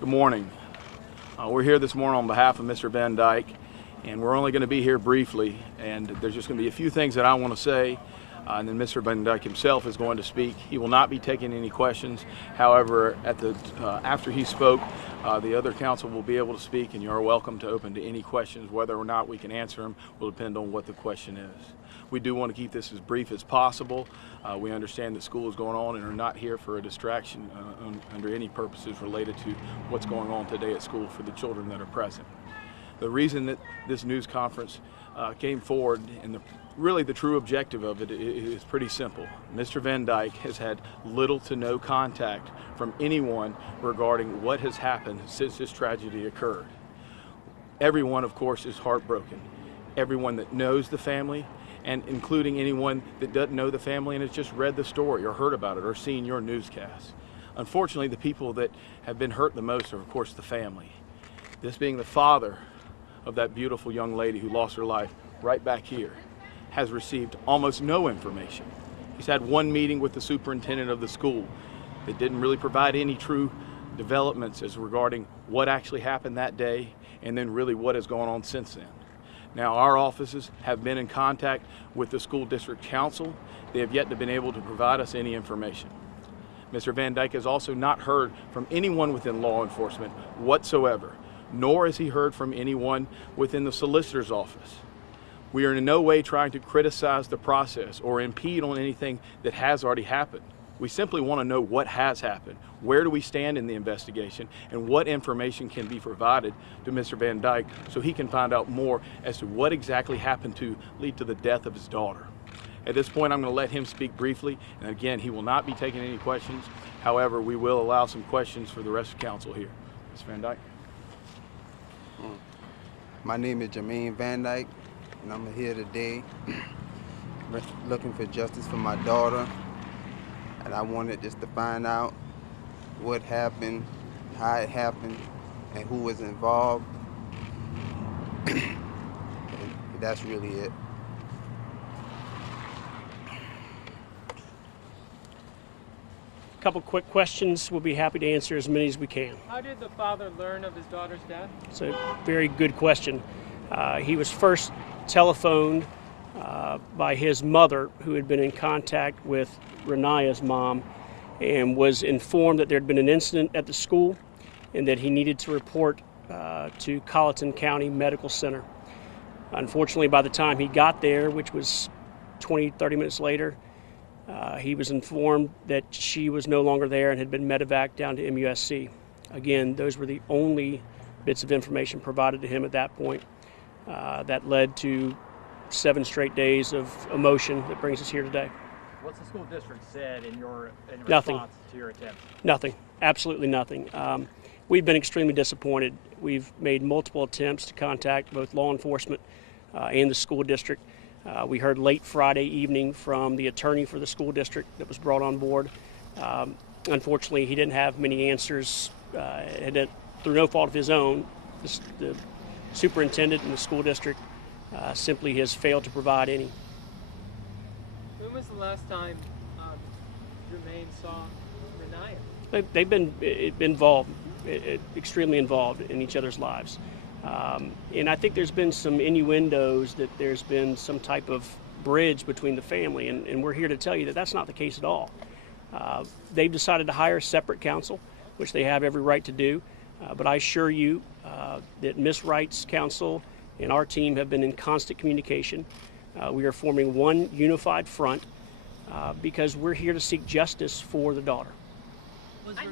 Good morning. We're here this morning on behalf of Mr. Van Dyke, and we're only going to be here briefly, and there's just going to be a few things that I want to say, and then Mr. Van Dyke himself is going to speak. He will not be taking any questions. However, after he spoke, the other council will be able to speak, and you're welcome to open to any questions. Whether or not we can answer them will depend on what the question is. We do want to keep this as brief as possible. We understand that school is going on and are not here for a distraction under any purposes related to what's going on today at school for the children that are present. The reason that this news conference came forward, and really the true objective of it is pretty simple. Mr. Van Dyke has had little to no contact from anyone regarding what has happened since this tragedy occurred. Everyone, of course, is heartbroken. Everyone that knows the family, and including anyone that doesn't know the family and has just read the story or heard about it or seen your newscast. Unfortunately, the people that have been hurt the most are, of course, the family. This being the father of that beautiful young lady who lost her life right back here, has received almost no information. He's had one meeting with the superintendent of the school that didn't really provide any true developments as regarding what actually happened that day and then really what has gone on since then. Now, our offices have been in contact with the school district council. They have yet to been able to provide us any information. Mr. Van Dyke has also not heard from anyone within law enforcement whatsoever, nor has he heard from anyone within the solicitor's office. We are in no way trying to criticize the process or impede on anything that has already happened. We simply want to know what has happened, where do we stand in the investigation, and what information can be provided to Mr. Van Dyke so he can find out more as to what exactly happened to lead to the death of his daughter. At this point, I'm going to let him speak briefly, and again, he will not be taking any questions. However, we will allow some questions for the rest of council here. Mr. Van Dyke. My name is Jermaine Van Dyke, and I'm here today looking for justice for my daughter. And I wanted just to find out what happened, how it happened, and who was involved. And that's really it. A couple quick questions. We'll be happy to answer as many as we can. How did the father learn of his daughter's death? It's a very good question. He was first telephoned by his mother, who had been in contact with Raniya's mom, and was informed that there had been an incident at the school and that he needed to report to Colleton County Medical Center. Unfortunately, by the time he got there, which was 20-30 minutes later, he was informed that she was no longer there and had been medevaced down to MUSC. Again, those were the only bits of information provided to him at that point. That led to 7 straight days of emotion that brings us here today. What's the school district said in Nothing. response to your attempt? Nothing. Absolutely nothing. We've been extremely disappointed. We've made multiple attempts to contact both law enforcement and the school district. We heard late Friday evening from the attorney for the school district that was brought on board. Unfortunately, he didn't have many answers, and through no fault of his own. The superintendent and the school district simply has failed to provide any. When was the last time Jermaine saw Raniya? They've been involved, extremely involved in each other's lives. And I think there's been some innuendos that there's been some type of bridge between the family, and we're here to tell you that that's not the case at all. They've decided to hire a separate counsel, which they have every right to do, but I assure you that Ms. Wright's counsel and our team have been in constant communication. We are forming one unified front because we're here to seek justice for the daughter. I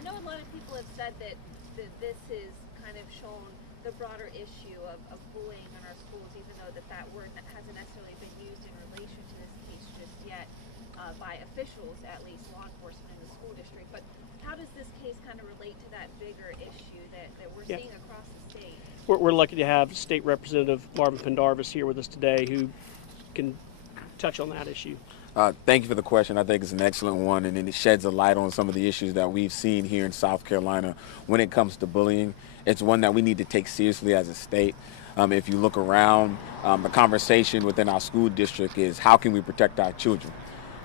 know a lot of people have said that this is kind of shown the broader issue of bullying in our schools, even though that word hasn't necessarily been used in relation to this case just yet by officials, at least law enforcement in the school district. But how does this case kind of relate to that bigger issue that we're seeing across the state? We're lucky to have State Representative Marvin Pendarvis here with us today, who can touch on that issue. Thank you for the question. I think it's an excellent one, and it sheds a light on some of the issues that we've seen here in South Carolina when it comes to bullying. It's one that we need to take seriously as a state. If you look around, the conversation within our school district is how can we protect our children?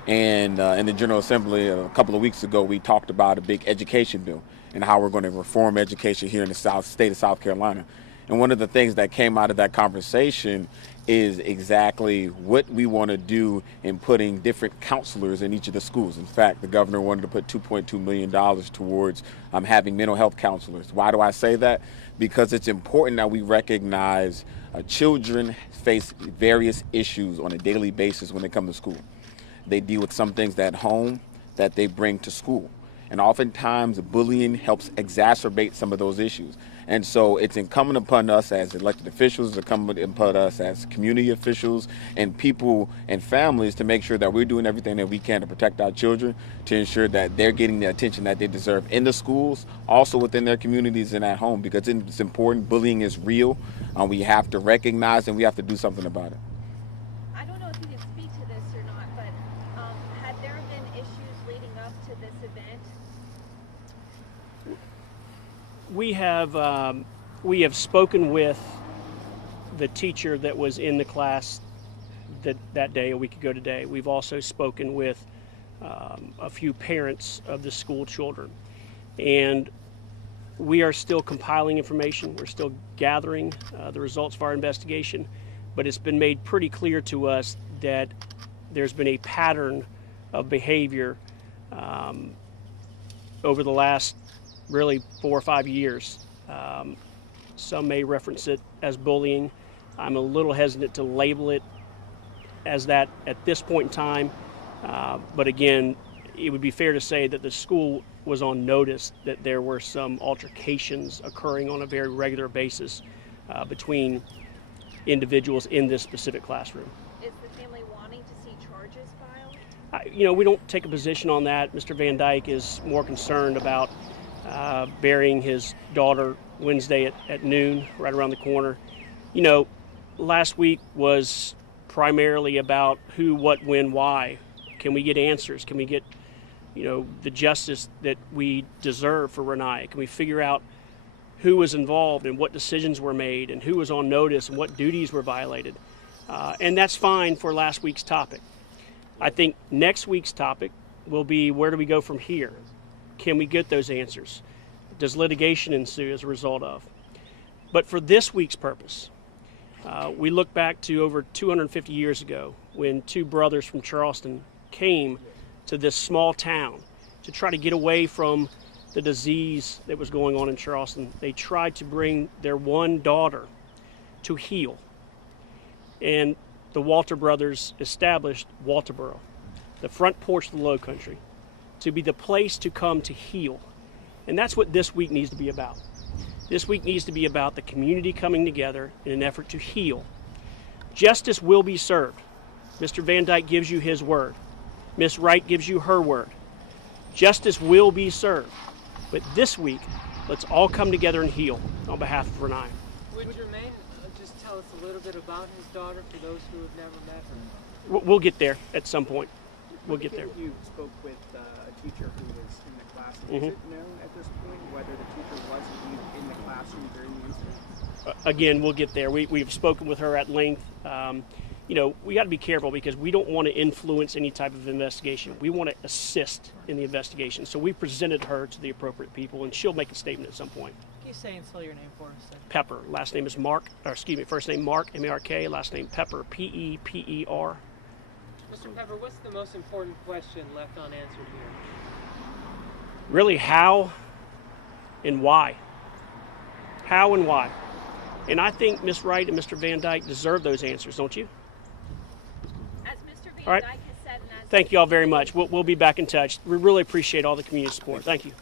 And in the General Assembly a couple of weeks ago, we talked about a big education bill and how we're going to reform education here in the state of South Carolina. And one of the things that came out of that conversation is exactly what we want to do in putting different counselors in each of the schools. In fact, the governor wanted to put $2.2 million towards having mental health counselors. Why do I say that? Because it's important that we recognize children face various issues on a daily basis when they come to school. They deal with some things at home that they bring to school. And oftentimes bullying helps exacerbate some of those issues. And so it's incumbent upon us as elected officials, it's incumbent upon us as community officials and people and families to make sure that we're doing everything that we can to protect our children, to ensure that they're getting the attention that they deserve in the schools, also within their communities and at home, because it's important. Bullying is real. We have to recognize and we have to do something about it. I don't know if you can speak to this or not, but had there been issues leading up to this event? We have spoken with the teacher that was in the class that day, a week ago today. We've also spoken with a few parents of the school children, and we are still compiling information. We're still gathering the results of our investigation, but it's been made pretty clear to us that there's been a pattern of behavior over the last really 4 or 5 years. Some may reference it as bullying. I'm a little hesitant to label it as that at this point in time. But again, it would be fair to say that the school was on notice that there were some altercations occurring on a very regular basis between individuals in this specific classroom. Is the family wanting to see charges filed? We don't take a position on that. Mr. Van Dyke is more concerned about burying his daughter Wednesday at noon, right around the corner. Last week was primarily about who, what, when, why. Can we get answers? Can we get, the justice that we deserve for Raniya? Can we figure out who was involved and what decisions were made and who was on notice and what duties were violated? And that's fine for last week's topic. I think next week's topic will be, where do we go from here? Can we get those answers? Does litigation ensue as a result of? But for this week's purpose, we look back to over 250 years ago when two brothers from Charleston came to this small town to try to get away from the disease that was going on in Charleston. They tried to bring their one daughter to heal. And the Walter brothers established Walterboro, the front porch of the Low Country, to be the place to come to heal. And that's what this week needs to be about. This week needs to be about the community coming together in an effort to heal. Justice will be served. Mr. Van Dyke gives you his word. Ms. Wright gives you her word. Justice will be served. But this week, let's all come together and heal on behalf of Raniya. Would Jermaine just tell us a little bit about his daughter for those who have never met her? We'll get there at some point. We'll get there. You spoke with a teacher who was in the class. Is it known at this point whether the teacher was indeed in the classroom during the incident? Again, we'll get there. We've spoken with her at length. We got to be careful because we don't want to influence any type of investigation. We want to assist in the investigation. So we presented her to the appropriate people, and she'll make a statement at some point. Can you say and spell your name for us? Pepper. Last name is Mark. First name Mark, M-A-R-K. Last name Peper, P-E-P-E-R. Mr. Peper, what's the most important question left unanswered here? Really, how and why? How and why? And I think Ms. Wright and Mr. Van Dyke deserve those answers, don't you? As Mr. Van All right. Dyke has said, and as Thank you all very much. We'll be back in touch. We really appreciate all the community support. Thank you.